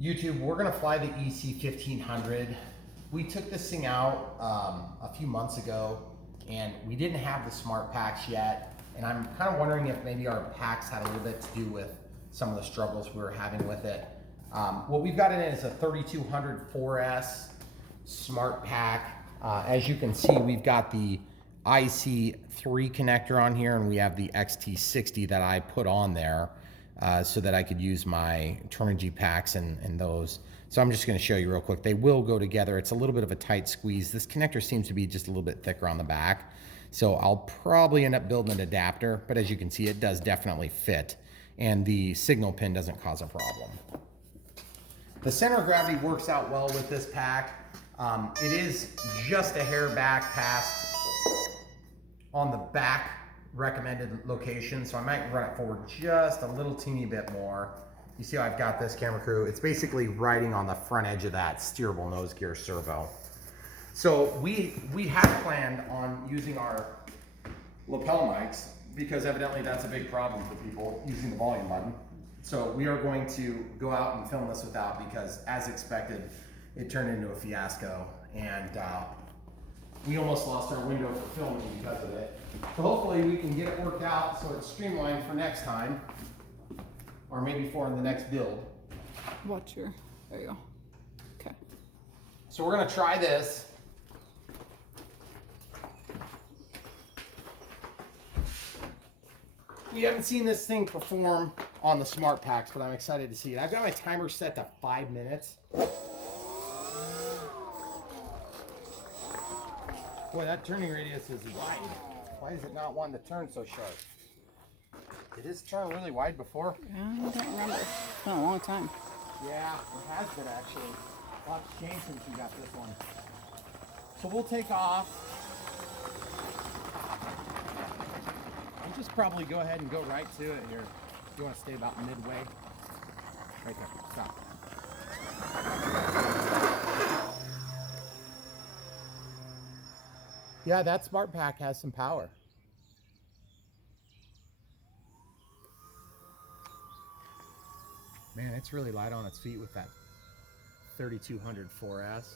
YouTube, we're gonna fly the EC-1500. We took this thing out a few months ago and we didn't have the smart packs yet. And I'm kind of wondering if maybe our packs had a little bit to do with some of the struggles we were having with it. What we've got in it is a 3200 4S smart pack. As you can see, we've got the IC3 connector on here and we have the XT60 that I put on there so that I could use my Turnigy packs and those. So I'm just going to show you real quick. They will go together. It's a little bit of a tight squeeze. This connector seems to be just a little bit thicker on the back. So I'll probably end up building an adapter, but as you can see, it does definitely fit. And the signal pin doesn't cause a problem. The center of gravity works out well with this pack. It is just a hair back past on the back recommended location, so I might run it forward just a little teeny bit more. You see how I've got this, camera crew? It's basically riding on the front edge of that steerable nose gear servo. So we had planned on using our lapel mics because evidently that's a big problem for people using the volume button. So we are going to go out and film this without because, as expected, it turned into a fiasco and we almost lost our window for filming because of it. So hopefully we can get it worked out so it's streamlined for next time, or maybe for the next build. Watch your, there you go. Okay. So we're gonna try this. We haven't seen this thing perform on the smart packs, but I'm excited to see it. I've got my timer set to 5 minutes. Boy, that turning radius is wide. Why is it not wanting to turn so sharp? Did this turn really wide before? I don't remember. It's been a long time. Yeah, it has been actually. A lot's changed since we got this one. So we'll take off. We'll just probably go ahead and go right to it here. You want to stay about midway? Right there. Stop. Yeah, that smart pack has some power. Man, it's really light on its feet with that 3200 4S.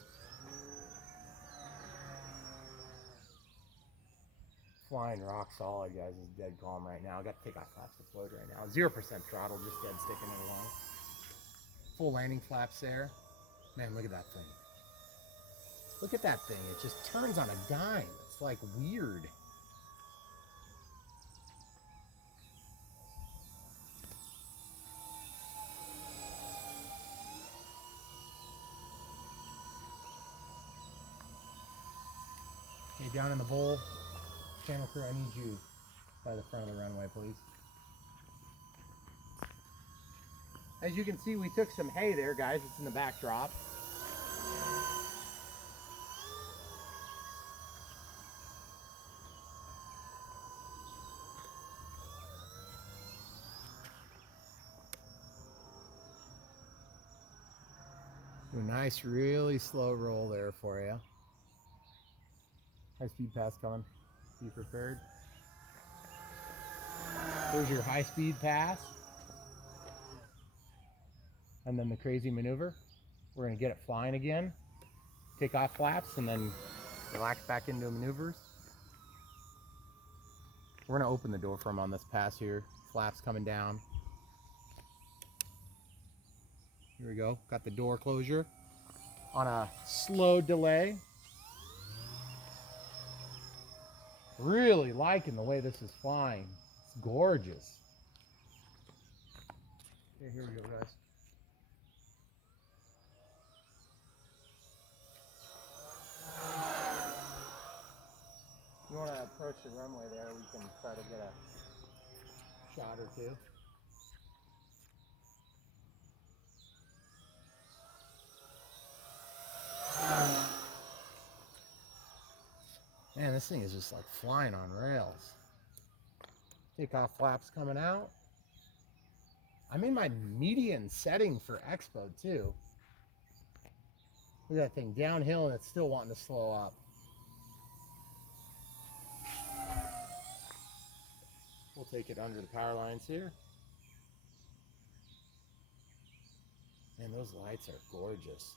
Flying rock solid, guys, is dead calm right now. I got to take off flaps to float right now. 0% throttle, just dead sticking it along. Full landing flaps there. Man, look at that thing. Look at that thing. It just turns on a dime. It's like weird. Okay, down in the bowl. Camera crew, I need you by the front of the runway, please. As you can see, we took some hay there, guys. It's in the backdrop. Do a nice, really slow roll there for you. High speed pass coming. Be prepared. There's your high speed pass. And then the crazy maneuver. We're going to get it flying again. Take off flaps and then relax back into maneuvers. We're going to open the door for him on this pass here. Flaps coming down. Here we go. Got the door closure on a slow delay. Really liking the way this is flying. It's gorgeous. Okay, here we go, guys. You want to approach the runway there, we can try to get a shot or two. Man, this thing is just like flying on rails. Takeoff flaps coming out. I'm in my median setting for Expo too. Look at that thing downhill and it's still wanting to slow up. We'll take it under the power lines here. And Man, those lights are gorgeous.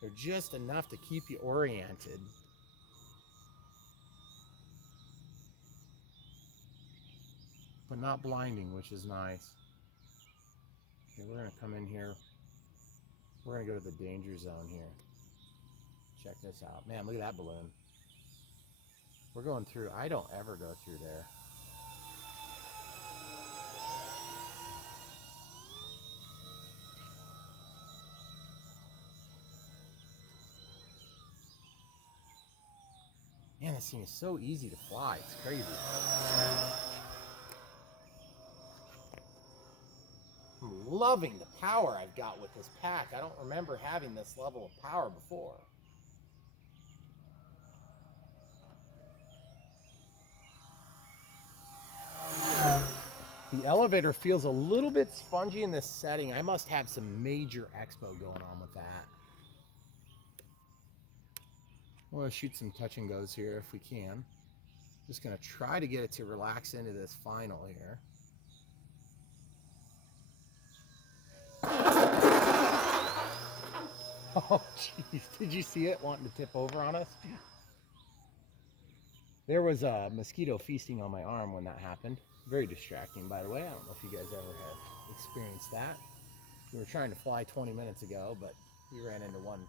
They're just enough to keep you oriented. But not blinding, which is nice. Okay, we're gonna come in here. We're gonna go to the danger zone here. Check this out. Man, look at that balloon. We're going through, I don't ever go through there. Man, this thing is so easy to fly. It's crazy. I'm loving the power I've got with this pack. I don't remember having this level of power before. The elevator feels a little bit spongy in this setting. I must have some major expo going on with that. We'll shoot some touch and goes here if we can. Just gonna try to get it to relax into this final here. Oh, jeez. Did you see it wanting to tip over on us? Yeah. There was a mosquito feasting on my arm when that happened. Very distracting, by the way. I don't know if you guys ever have experienced that. We were trying to fly 20 minutes ago, but we ran into one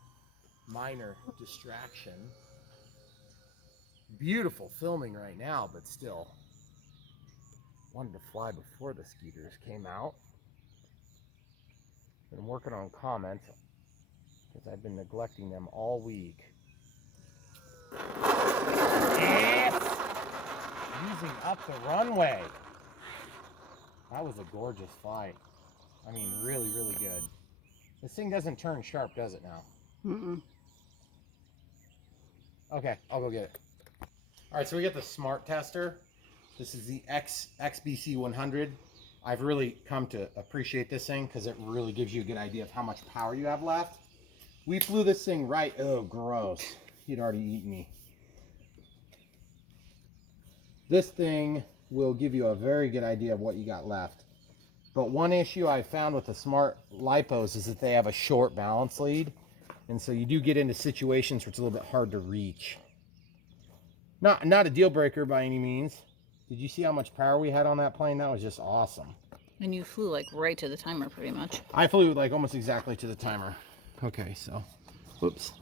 minor distraction. Beautiful filming right now, but still. Wanted to fly before the skeeters came out. Been working on comments because I've been neglecting them all week. Yes! Using up the runway. That was a gorgeous flight. I mean, really, really good. This thing doesn't turn sharp, does it now? Mm-mm. Okay, I'll go get it. All right, so we got the smart tester. This is the XBC-100. I've really come to appreciate this thing because it really gives you a good idea of how much power you have left. We flew this thing right. Oh, gross. He'd already eaten me. This thing will give you a very good idea of what you got left. But one issue I found with the smart lipos is that they have a short balance lead. And so you do get into situations where it's a little bit hard to reach. Not a deal breaker by any means. Did you see how much power we had on that plane? That was just awesome. And you flew like right to the timer pretty much. I flew like almost exactly to the timer. Okay, so, whoops.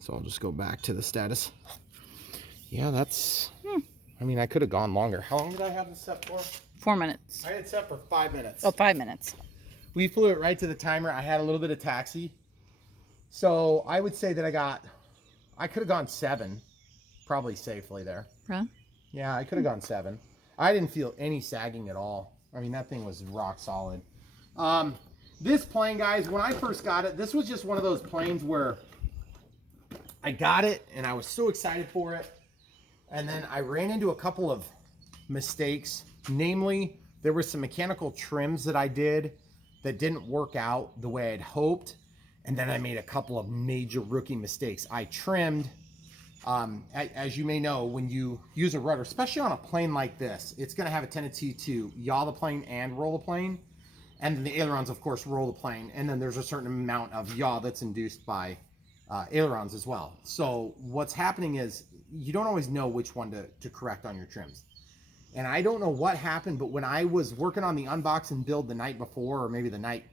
So I'll just go back to the status. Yeah, that's, I mean, I could have gone longer. How long did I have this set for? 4 minutes. I had it set for 5 minutes. Oh, 5 minutes. We flew it right to the timer. I had a little bit of taxi. So I would say that I could have gone 7, probably safely there. Huh? Yeah, I could have gone 7. I didn't feel any sagging at all. I mean, that thing was rock solid. This plane, guys, when I first got it, this was just one of those planes where I got it and I was so excited for it. And then I ran into a couple of mistakes. Namely, there were some mechanical trims that I did that didn't work out the way I'd hoped. And then I made a couple of major rookie mistakes. I trimmed, as you may know, when you use a rudder, especially on a plane like this, it's going to have a tendency to yaw the plane and roll the plane. And then the ailerons, of course, roll the plane. And then there's a certain amount of yaw that's induced by ailerons as well. So what's happening is you don't always know which one to correct on your trims. And I don't know what happened, but when I was working on the unbox and build the night before, or maybe the night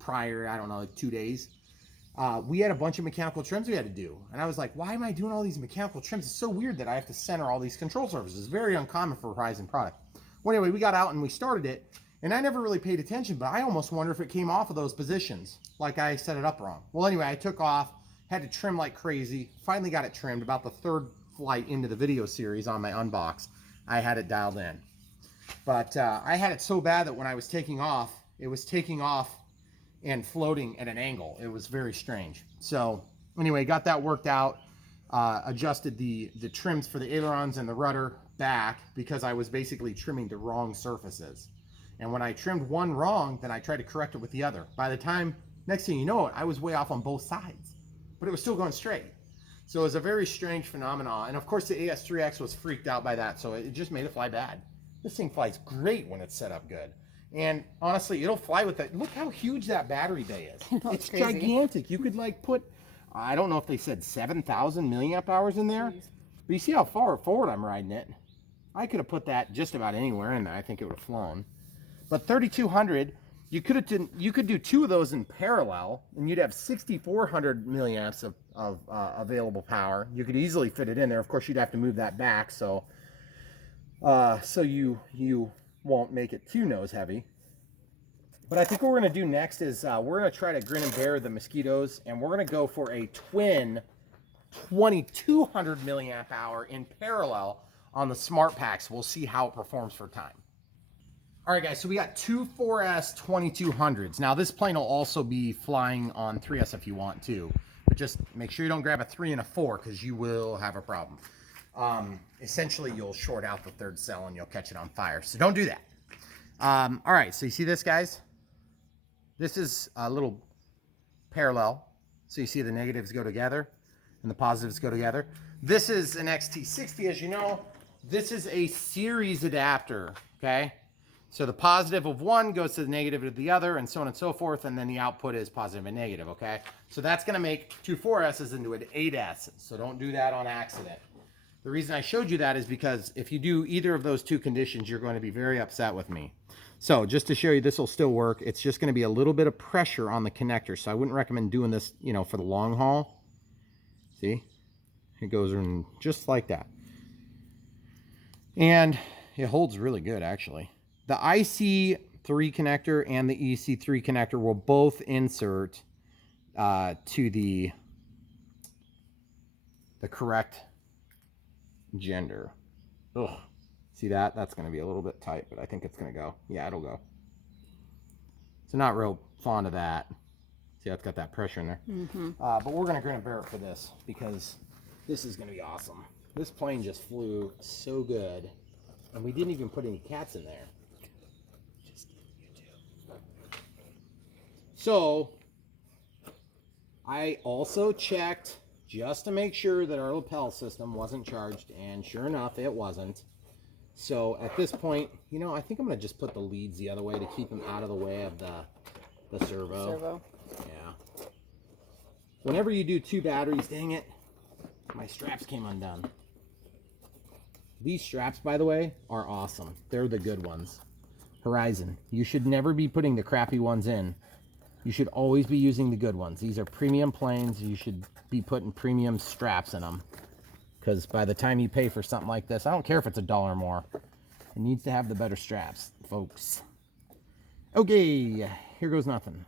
prior, I don't know, like 2 days, we had a bunch of mechanical trims we had to do. And I was like, why am I doing all these mechanical trims? It's so weird that I have to center all these control surfaces. It's very uncommon for a Horizon product. Well, anyway, we got out and we started it. And I never really paid attention, but I almost wonder if it came off of those positions, like I set it up wrong. Well, anyway, I took off, had to trim like crazy, finally got it trimmed. About the 3rd flight into the video series on my unbox, I had it dialed in. But I had it so bad that when I was taking off, it was taking off and floating at an angle. It was very strange. So anyway, got that worked out, adjusted the trims for the ailerons and the rudder back because I was basically trimming the wrong surfaces. And when I trimmed one wrong, then I tried to correct it with the other. By the time, next thing you know it, I was way off on both sides, but it was still going straight. So it was a very strange phenomenon. And of course the AS3X was freaked out by that, so it just made it fly bad. This thing flies great when it's set up good. And honestly, it'll fly with it. Look how huge that battery bay is. It's It's crazy. gigantic. You could like put, I don't know if they said 7,000 milliamp hours in there, Jeez. but you see how far forward I'm riding it. I could have put that just about anywhere in there. I think it would have flown. But 3,200, you could do two of those in parallel, and you'd have 6,400 milliamps of available power. You could easily fit it in there. Of course, you'd have to move that back, so you won't make it too nose heavy. But I think what we're going to do next is we're going to try to grin and bear the mosquitoes, and we're going to go for a twin 2,200 milliamp hour in parallel on the smart packs. We'll see how it performs for time. All right, guys, so we got two 4S 2200s. Now, this plane will also be flying on 3S if you want to, but just make sure you don't grab a 3 and a 4 because you will have a problem. Essentially, you'll short out the third cell and you'll catch it on fire, so don't do that. All right, so you see this, guys? This is a little parallel. So you see the negatives go together and the positives go together. This is an XT60, as you know. This is a series adapter, okay? So the positive of one goes to the negative of the other, and so on and so forth, and then the output is positive and negative, okay? So that's gonna make two 4S's into an 8S, so don't do that on accident. The reason I showed you that is because if you do either of those two conditions, you're going to be very upset with me. So just to show you, this will still work. It's just going to be a little bit of pressure on the connector, so I wouldn't recommend doing this, you know, for the long haul. See? It goes in just like that. And it holds really good, actually. The IC3 connector and the EC3 connector will both insert to the correct gender. Ugh. See that? That's going to be a little bit tight, but I think it's going to go. Yeah, it'll go. So not real fond of that. See, that's got that pressure in there. But we're going to grin and bear it for this because this is going to be awesome. This plane just flew so good, and we didn't even put any cats in there. Just YouTube. So I also checked just to make sure that our lapel system wasn't charged, and sure enough, it wasn't. So at this point, you know, I think I'm going to just put the leads the other way to keep them out of the way of the servo. Yeah. Whenever you do two batteries, dang it, my straps came undone. These straps, by the way, are awesome. They're the good ones. Horizon, you should never be putting the crappy ones in. You should always be using the good ones. These are premium planes. You should be putting premium straps in them. Because by the time you pay for something like this, I don't care if it's $1 more. It needs to have the better straps, folks. Okay, here goes nothing.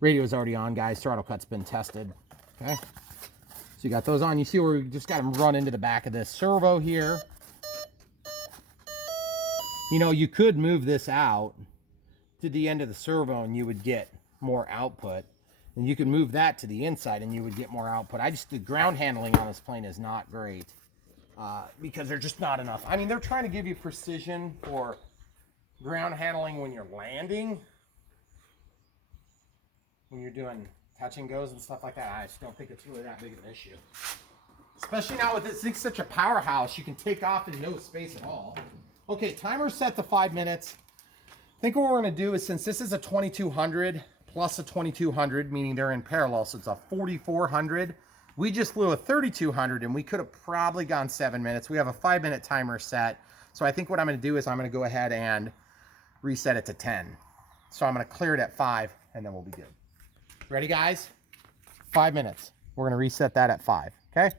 Radio's already on, guys. Throttle cut's been tested. Okay. So you got those on. You see where we just got them run into the back of this servo here. You know, you could move this out to the end of the servo and you would get more output. And you can move that to the inside and you would get more output. The ground handling on this plane is not great because they're just not enough. I mean, they're trying to give you precision for ground handling when you're landing. When you're doing touch and goes and stuff like that, I just don't think it's really that big of an issue. Especially now with this thing's such a powerhouse, you can take off in no space at all. Okay, timer set to 5 minutes. I think what we're gonna do is, since this is a 2200 plus a 2200, meaning they're in parallel, so it's a 4400. We just flew a 3200 and we could have probably gone 7 minutes. We have a 5-minute timer set. So I think what I'm gonna do is I'm gonna go ahead and reset it to 10. So I'm gonna clear it at 5 and then we'll be good. Ready, guys? 5 minutes. We're gonna reset that at 5, okay?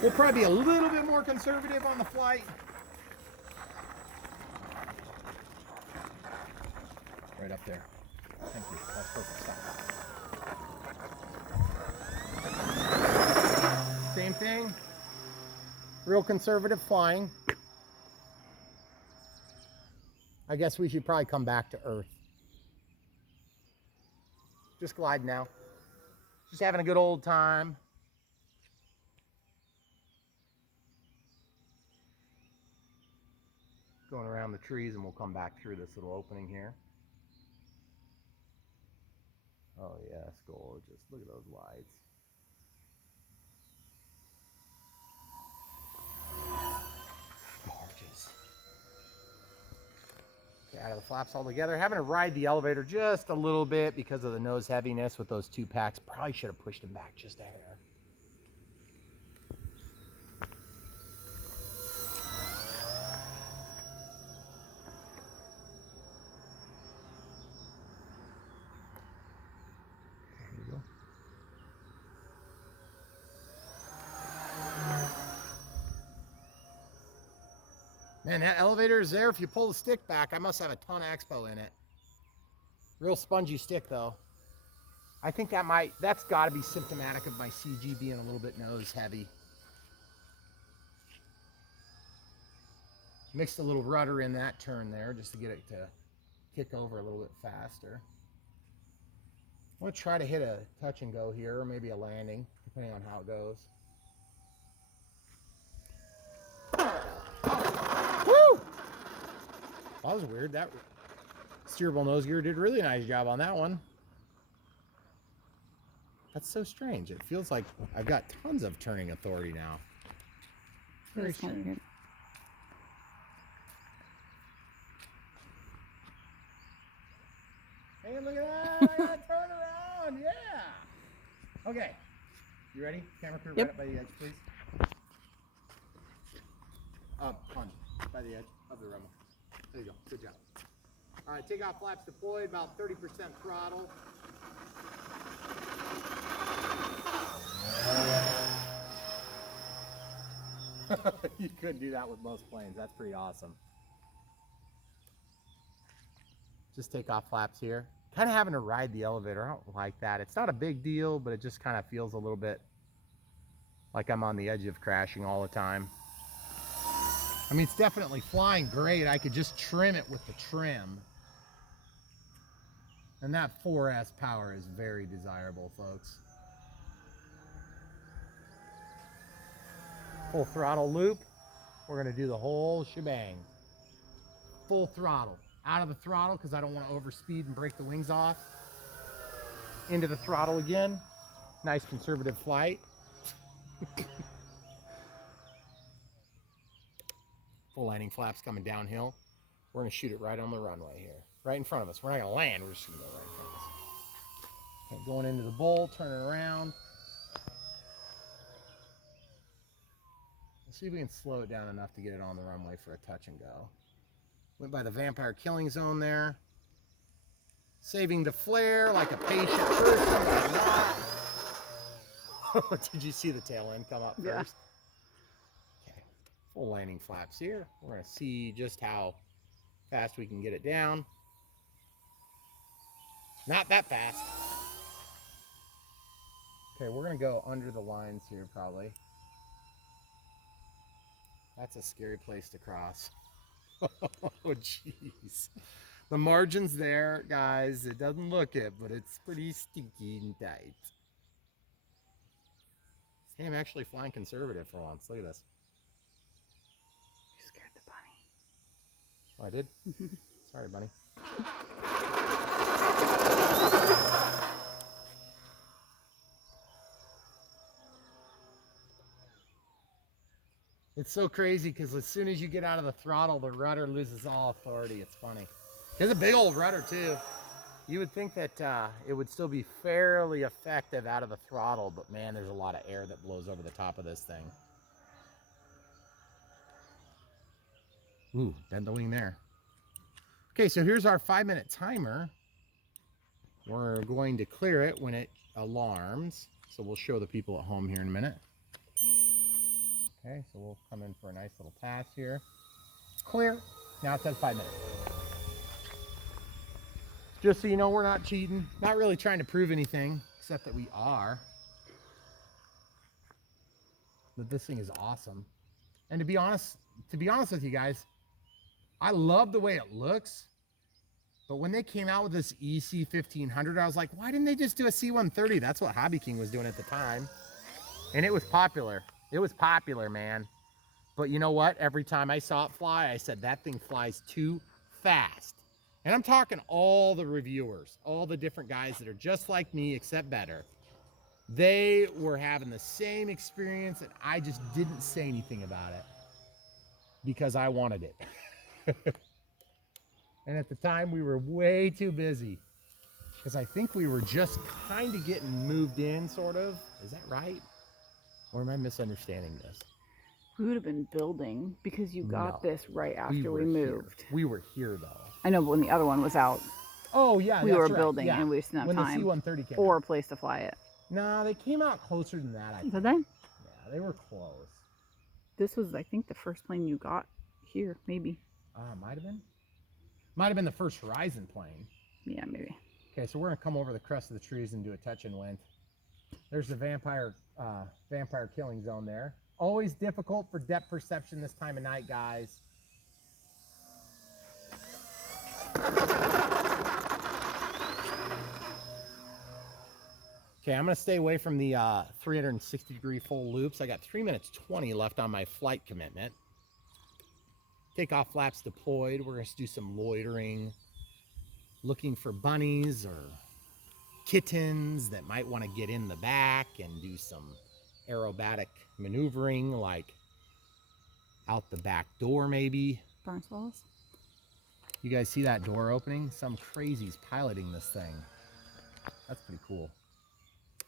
We'll probably be a little bit more conservative on the flight. Right up there. Thank you. That's perfect. Stop. Same thing. Real conservative flying. I guess we should probably come back to Earth. Just glide now. Just having a good old time. Going around the trees, and we'll come back through this little opening here. Oh yeah, it's gorgeous. Look at those lights. Gorgeous. Okay, out of the flaps all together. Having to ride the elevator just a little bit because of the nose heaviness with those 2 packs. Probably should have pushed them back just a hair. There you go. Man, that elevator is there. If you pull the stick back, I must have a ton of expo in it. Real spongy stick though. I think that's gotta be symptomatic of my CG being a little bit nose heavy. Mixed a little rudder in that turn there just to get it to kick over a little bit faster. I'm gonna try to hit a touch and go here, or maybe a landing, depending on how it goes. Woo! That was weird. That steerable nose gear did a really nice job on that one. That's so strange. It feels like I've got tons of turning authority now. Very strange. Hey, look at that! I got to turn around! Yeah! Okay. You ready? Camera crew, right up by the edge, please. On by the edge of the rumble. There you go. Good job. All right, takeoff flaps deployed, about 30% throttle. You couldn't do that with most planes. That's pretty awesome. Just takeoff flaps here. Kind of having to ride the elevator. I don't like that. It's not a big deal, but it just kind of feels a little bit like I'm on the edge of crashing all the time. I mean, it's definitely flying great. I could just trim it with the trim. And that 4S power is very desirable, folks. Full throttle loop. We're going to do the whole shebang. Full throttle. Out of the throttle because I don't want to overspeed and break the wings off. Into the throttle again. Nice conservative flight. Full landing flaps coming downhill. We're going to shoot it right on the runway here. Right in front of us. We're not going to land. We're just going to go right in front of us. Okay, going into the bowl, turning around. Let's see if we can slow it down enough to get it on the runway for a touch and go. Went by the vampire killing zone there. Saving the flare like a patient person. Did you see the tail end come up first? Yeah. Okay. Full landing flaps here. We're going to see just how fast we can get it down. Not that fast. Okay, we're going to go under the lines here probably. That's a scary place to cross. Oh, jeez. The margin's there, guys. It doesn't look it, but it's pretty sticky and tight. Hey, I'm actually flying conservative for once. Look at this. You scared the bunny. Oh, I did? Sorry, bunny. It's so crazy because as soon as you get out of the throttle, the rudder loses all authority. It's funny. It's a big old rudder too. You would think that it would still be fairly effective out of the throttle, but man, there's a lot of air that blows over the top of this thing. Ooh, bend the wing there. Okay, so here's our 5-minute timer. We're going to clear it when it alarms. So we'll show the people at home here in a minute. Okay, so we'll come in for a nice little pass here. Clear. Now it says 5 minutes. Just so you know, we're not cheating. Not really trying to prove anything, except that we are. That this thing is awesome. And to be honest with you guys, I love the way it looks. But when they came out with this EC-1500, I was like, why didn't they just do a C-130? That's what Hobby King was doing at the time. And it was popular. It was popular, man. But you know what? Every time I saw it fly, I said, that thing flies too fast. And I'm talking all the reviewers, all the different guys that are just like me, except better. They were having the same experience, and I just didn't say anything about it because I wanted it. And at the time we were way too busy because I think we were just kind of getting moved in, sort of. Is that right? Or am I misunderstanding this? We would have been building because you got No, this right after we here. moved. We were here though. I know, but when the other one was out, Oh yeah, we that's were right. building Yeah. and we just didn't have When time the C-130 came or out. a place to fly it. Nah, they came out closer than that, I think. Did they? Yeah, they were close. This was, I think, the first plane you got here, maybe. Might have been. Might have been the first Horizon plane. Yeah, maybe. Okay, so we're gonna come over the crest of the trees and do a touch and went. There's the vampire killing zone there. Always difficult for depth perception this time of night, guys. Okay, I'm gonna stay away from the 360-degree full loops. I got 3 minutes 20 left on my flight commitment. Takeoff flaps deployed. We're gonna do some loitering, looking for bunnies or kittens that might want to get in the back and do some aerobatic maneuvering, like out the back door maybe. Barn swallows? You guys see that door opening? Some crazy's piloting this thing. That's pretty cool.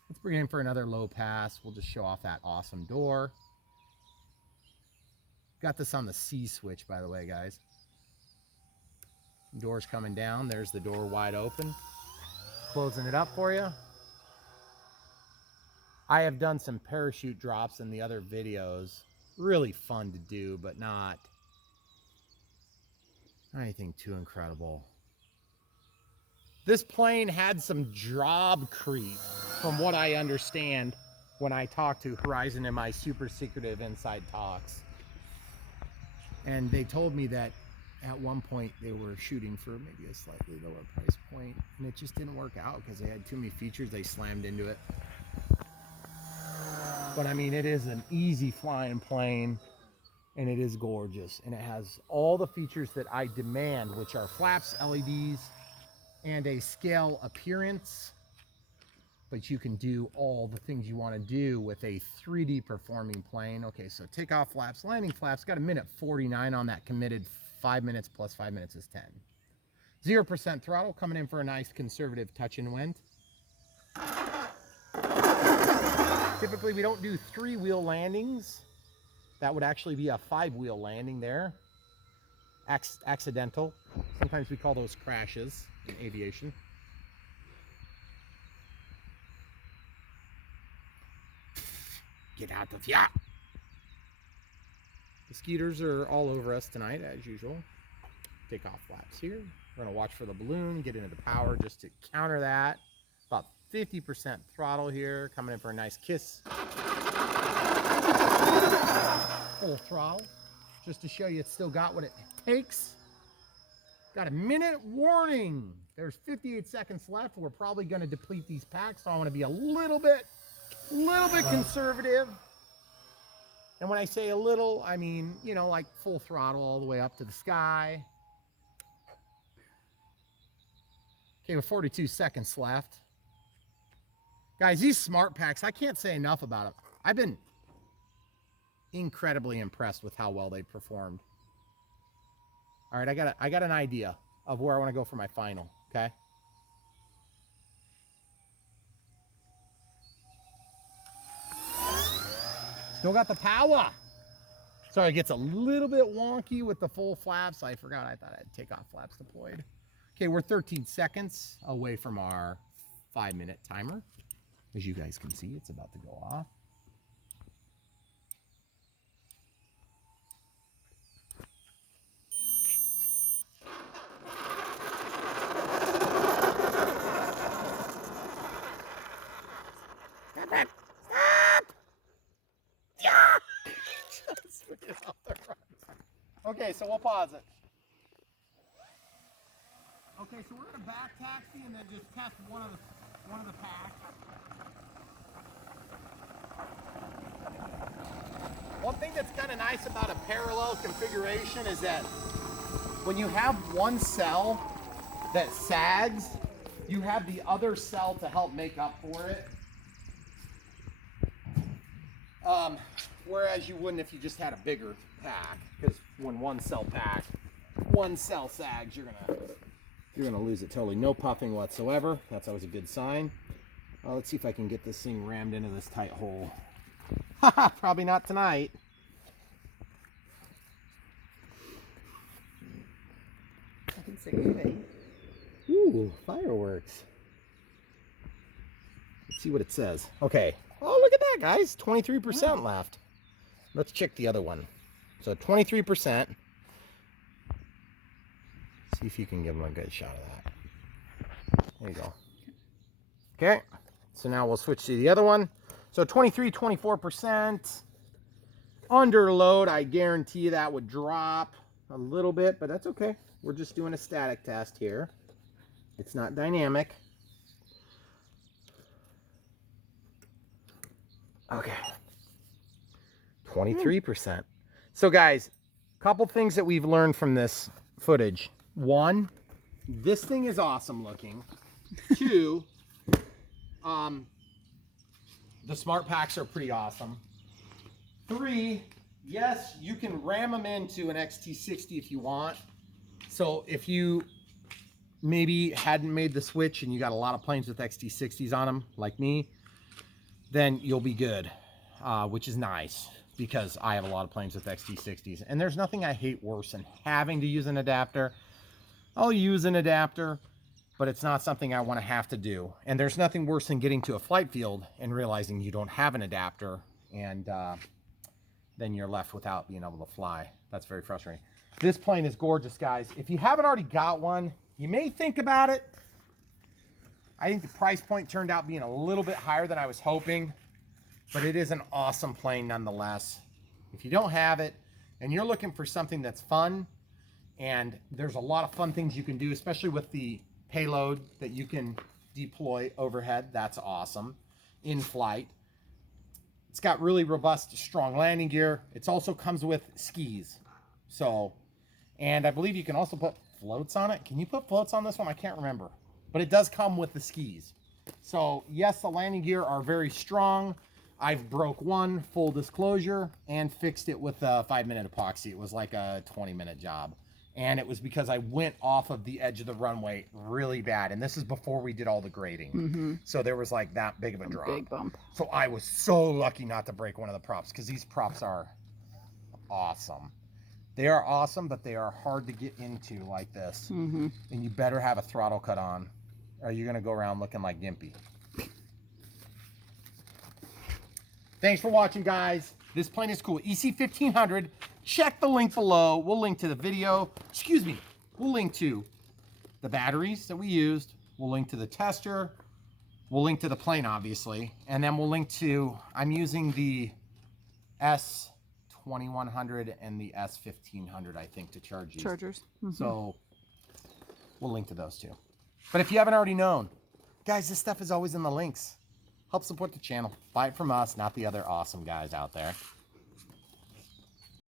Let's bring in for another low pass. We'll just show off that awesome door. Got this on the C switch, by the way, guys. Door's coming down. There's the door wide open. Closing it up for you. I have done some parachute drops in the other videos. Really fun to do, but not anything too incredible. This plane had some job creep, from what I understand when I talked to Horizon in my super secretive inside talks. And they told me that at one point they were shooting for maybe a slightly lower price point, and it just didn't work out because they had too many features. They slammed into it. But I mean, it is an easy flying plane, and it is gorgeous, and it has all the features that I demand, which are flaps, LEDs, and a scale appearance. But you can do all the things you want to do with a 3D performing plane. Okay, so takeoff flaps, landing flaps, got a minute 49 on that committed. 5 minutes plus 5 minutes is 10. 0% throttle, coming in for a nice conservative touch and went. Typically we don't do 3-wheel landings. That would actually be a 5-wheel landing there. Accidental. Sometimes we call those crashes in aviation. Get out of here. Mosquitoes are all over us tonight, as usual. Takeoff flaps here. We're gonna watch for the balloon, get into the power just to counter that. About 50% throttle here, coming in for a nice kiss. Full throttle, just to show you it's still got what it takes. Got a minute warning. There's 58 seconds left. We're probably gonna deplete these packs, so I wanna be a little bit conservative. And when I say a little, I mean, you know, like full throttle all the way up to the sky. Okay, with 42 seconds left. Guys, these smart packs, I can't say enough about them. I've been incredibly impressed with how well they performed. All right, I got an idea of where I want to go for my final, okay? Still got the power. Sorry, it gets a little bit wonky with the full flaps. I forgot, I thought I had takeoff flaps deployed. Okay, we're 13 seconds away from our 5-minute timer. As you guys can see, it's about to go off. Stop! Yeah! Just forget off the front. Okay, so we'll pause it. Okay, so we're gonna back taxi and then just test one of the packs. One thing that's kind of nice about a parallel configuration is that when you have one cell that sags, you have the other cell to help make up for it. Whereas you wouldn't if you just had a bigger pack, because when one cell pack, one cell sags, you're gonna lose it totally. No puffing whatsoever. That's always a good sign. Let's see if I can get this thing rammed into this tight hole. Haha, probably not tonight. I can see you. Ooh, fireworks. Let's see what it says. Okay. Oh, look at that, guys. 23% left. Let's check the other one. So 23%. See if you can give them a good shot of that. There you go. Okay. So now we'll switch to the other one. So 23, 24%. Under load, I guarantee you that would drop a little bit, but that's okay. We're just doing a static test here. It's not dynamic. Okay. 23%. So guys, couple things that we've learned from this footage. One, this thing is awesome looking. Two, the smart packs are pretty awesome. Three, yes, you can ram them into an XT60 if you want. So if you maybe hadn't made the switch and you got a lot of planes with XT60s on them, like me, then you'll be good, which is nice because I have a lot of planes with XT60s. And there's nothing I hate worse than having to use an adapter. I'll use an adapter, but it's not something I want to have to do. And there's nothing worse than getting to a flight field and realizing you don't have an adapter, and then you're left without being able to fly. That's very frustrating. This plane is gorgeous, guys. If you haven't already got one, you may think about it. I think the price point turned out being a little bit higher than I was hoping, but it is an awesome plane nonetheless. If you don't have it and you're looking for something that's fun, and there's a lot of fun things you can do, especially with the payload that you can deploy overhead, that's awesome. In flight. It's got really robust, strong landing gear. It also comes with skis. So, and I believe you can also put floats on it. Can you put floats on this one? I can't remember. But it does come with the skis. So, yes, the landing gear are very strong. I've broke one, full disclosure, and fixed it with a 5-minute epoxy. It was like a 20-minute job. And it was because I went off of the edge of the runway really bad. And this is before we did all the grading. So there was like that big of a drop. Big bump. So I was so lucky not to break one of the props, because these props are awesome. They are awesome, but they are hard to get into like this. And you better have a throttle cut on, or you're going to go around looking like Gimpy. Thanks for watching, guys. This plane is cool. EC-1500. Check the link below. We'll link to the video. Excuse me. We'll link to the batteries that we used. We'll link to the tester. We'll link to the plane, obviously. And then we'll link to, I'm using the S2100 and the S1500, I think, to charge these. Chargers. So we'll link to those two. But if you haven't already known, guys, this stuff is always in the links. Help support the channel. Buy it from us, not the other awesome guys out there.